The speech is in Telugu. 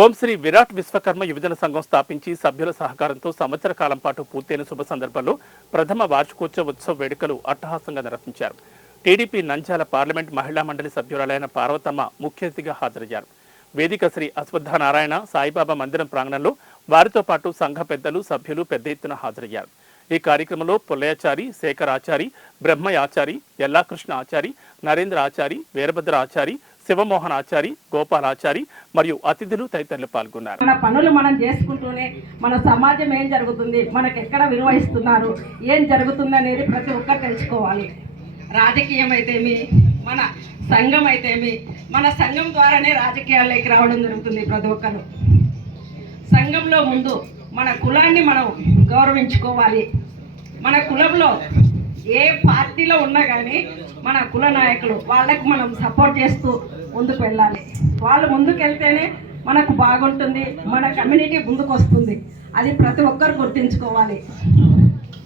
ఓం శ్రీ విరాట్ విశ్వకర్మ యువజన సంఘం స్థాపించి సభ్యుల సహకారంతో సంవత్సర కాలం పాటు పూర్తయిన శుభ సందర్భంలో ప్రథమ వార్షికోత్సవ ఉత్సవ వేడుకలు అట్టహాసంగా నిర్వహించారు. టీడీపీ నంద్యాల పార్లమెంట్ మహిళా మండలి సభ్యురాలైన పార్వతమ్మ ముఖ్య అతిథిగా హాజరయ్యారు. వేదిక శ్రీ అశ్వత్థనారాయణ సాయిబాబా మందిరం ప్రాంగణంలో వారితో పాటు సంఘ పెద్దలు సభ్యులు పెద్ద ఎత్తున హాజరయ్యారు. ఈ కార్యక్రమంలో పుల్లయాచారి, శేఖర్ ఆచారి, బ్రహ్మయ్య ఆచారి, ఎల్లాకృష్ణ ఆచారి, నరేంద్ర ఆచారి, వీరభద్ర ఆచారి, శివమోహన్ ఆచారి, గోపాల్ ఆచారి మరియు అతిథులు తదితరులు పాల్గొన్నారు. మన పనులు మనం చేసుకుంటూనే మన సమాజం ఏం జరుగుతుంది, మనకు ఎక్కడ విలువ ఇస్తున్నారు, ఏం జరుగుతుంది అనేది ప్రతి ఒక్కరు తెలుసుకోవాలి. రాజకీయం అయితేమి, మన సంఘం అయితేమి, మన సంఘం ద్వారానే రాజకీయాల్లోకి రావడం జరుగుతుంది. ప్రతి ఒక్కరు సంఘంలో ముందు మన కులాన్ని మనం గౌరవించుకోవాలి. మన కులంలో ఏ పార్టీలో ఉన్నా కానీ మన కుల నాయకులు వాళ్ళకు మనం సపోర్ట్ చేస్తూ ముందుకు వెళ్ళాలి. వాళ్ళు ముందుకు వెళ్తేనే మనకు బాగుంటుంది, మన కమ్యూనిటీ ముందుకు వస్తుంది. అది ప్రతి ఒక్కరు గుర్తుంచుకోవాలి.